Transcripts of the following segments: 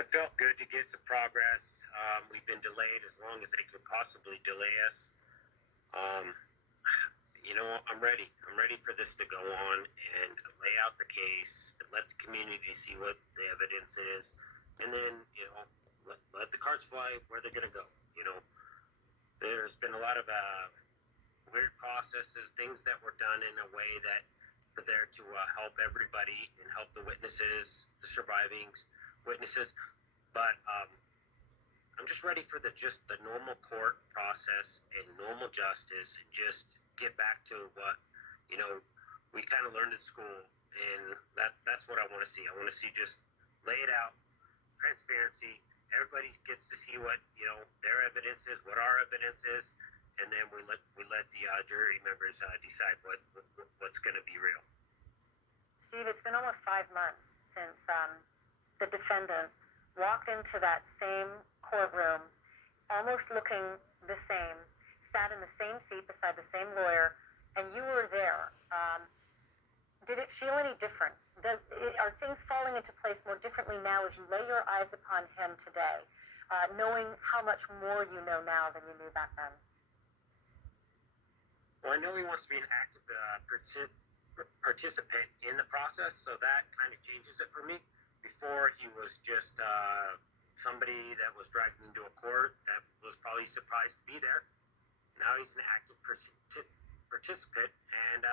I felt good to get some progress. We've been delayed as long as they could possibly delay us. Um, I'm ready. I'm ready for this to go on and lay out the case and let the community see what the evidence is, and then let the cards fly where they're going to go. There's been a lot of weird processes, things that were done in a way that are there to help everybody and help the witnesses, the surviving witnesses. But I'm just ready for the normal court process and normal justice, and just get back to what we kind of learned at school, and that's what I want to see. I want to see just lay it out, transparency. Everybody gets to see what their evidence is, what our evidence is, and then we let the jury members decide what's going to be real. Steve, it's been almost 5 months since the defendant walked into that same courtroom, almost looking the same, sat in the same seat beside the same lawyer, and you were there. Did it feel any different? Are things falling into place more differently now as you lay your eyes upon him today, knowing how much more you know now than you knew back then? Well, I know he wants to be an active participant in the process, so that kind of changes it for me. Before, he was just somebody that was dragged into a court that was probably surprised to be there. Now he's an active participant, and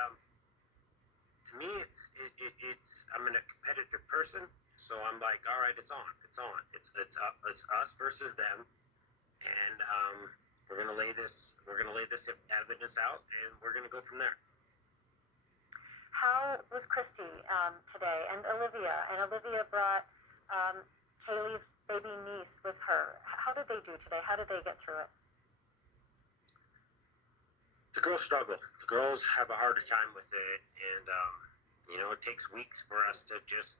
to me, it's I'm a competitive person, so I'm like, all right, it's on. It's us versus them, and we're gonna lay this evidence out, and we're gonna go from there. How was Christy today, and Olivia? And Olivia brought Kaylee's baby niece with her. How did they do today? How did they get through it? The girls struggle. The girls have a harder time with it, and it takes weeks for us to just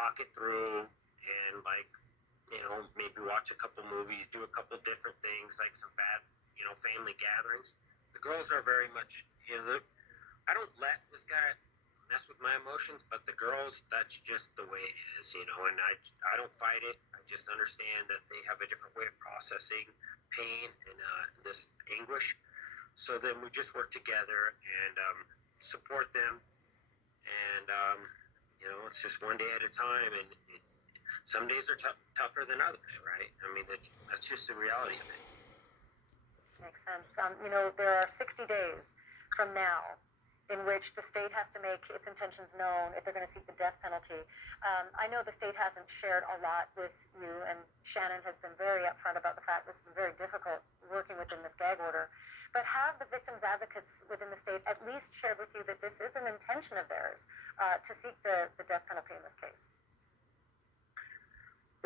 talk it through and maybe watch a couple movies, do a couple different things, like some bad family gatherings. The girls are very much I don't let this guy mess with my emotions, but the girls, that's just the way it is, and I don't fight it. I just understand that they have a different way of processing pain and this anguish. So then we just work together and support them, and it's just one day at a time, and some days are tougher than others, right? I mean, that's just the reality of it. Makes sense. There are 60 days from now in which the state has to make its intentions known if they're going to seek the death penalty. I know the state hasn't shared a lot with you, and Shannon has been very upfront about the fact that it's been very difficult working within this gag order. But have the victims' advocates within the state at least shared with you that this is an intention of theirs to seek the death penalty in this case?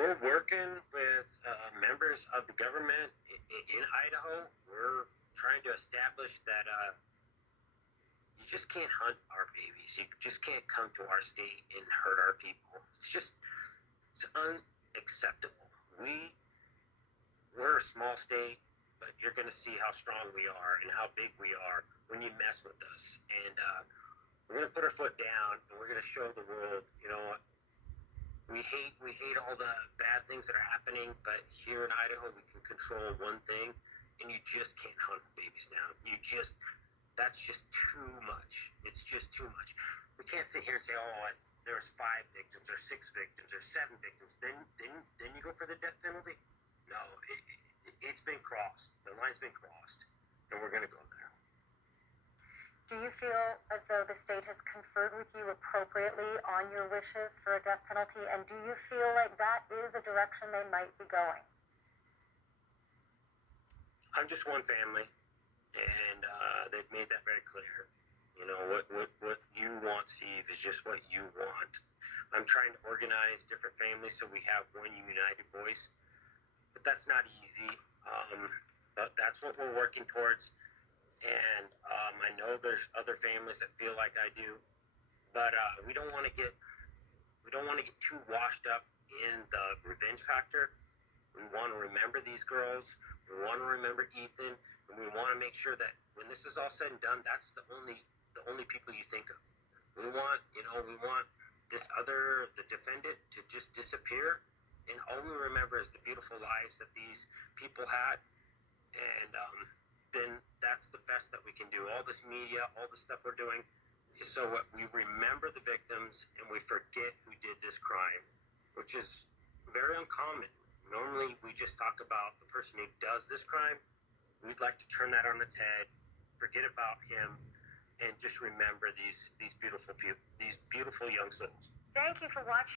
We're working with members of the government in Idaho. We're trying to establish that you just can't hunt our babies. You just can't come to our state and hurt our people. It's unacceptable. We're a small state, but you're going to see how strong we are and how big we are when you mess with us. And we're going to put our foot down, and we're going to show the world, we hate all the bad things that are happening, but here in Idaho, we can control one thing, and you just can't hunt babies down. That's just too much. It's just too much. We can't sit here and say, there's 5 victims, or 6 victims, or 7 victims. Then you go for the death penalty? No, it's been crossed. The line's been crossed, and we're going to go there. Do you feel as though the state has conferred with you appropriately on your wishes for a death penalty, and do you feel like that is a direction they might be going? I'm just one family, and they've made that very clear. What you want, Steve, is just what you want. I'm trying to organize different families so we have one united voice, but that's not easy. But that's what we're working towards. And I know there's other families that feel like I do, but we don't want to get too washed up in the revenge factor. We want to remember these girls. We want to remember Ethan, and we want to make sure that when this is all said and done, that's the only people you think of. We want the defendant, to just disappear, and all we remember is the beautiful lives that these people had, and then that's the best that we can do. All this media, all the stuff we're doing, is so we remember the victims and we forget who did this crime, which is very uncommon. Normally, we just talk about the person who does this crime. We'd like to turn that on its head, forget about him, and just remember these beautiful young souls. Thank you for watching.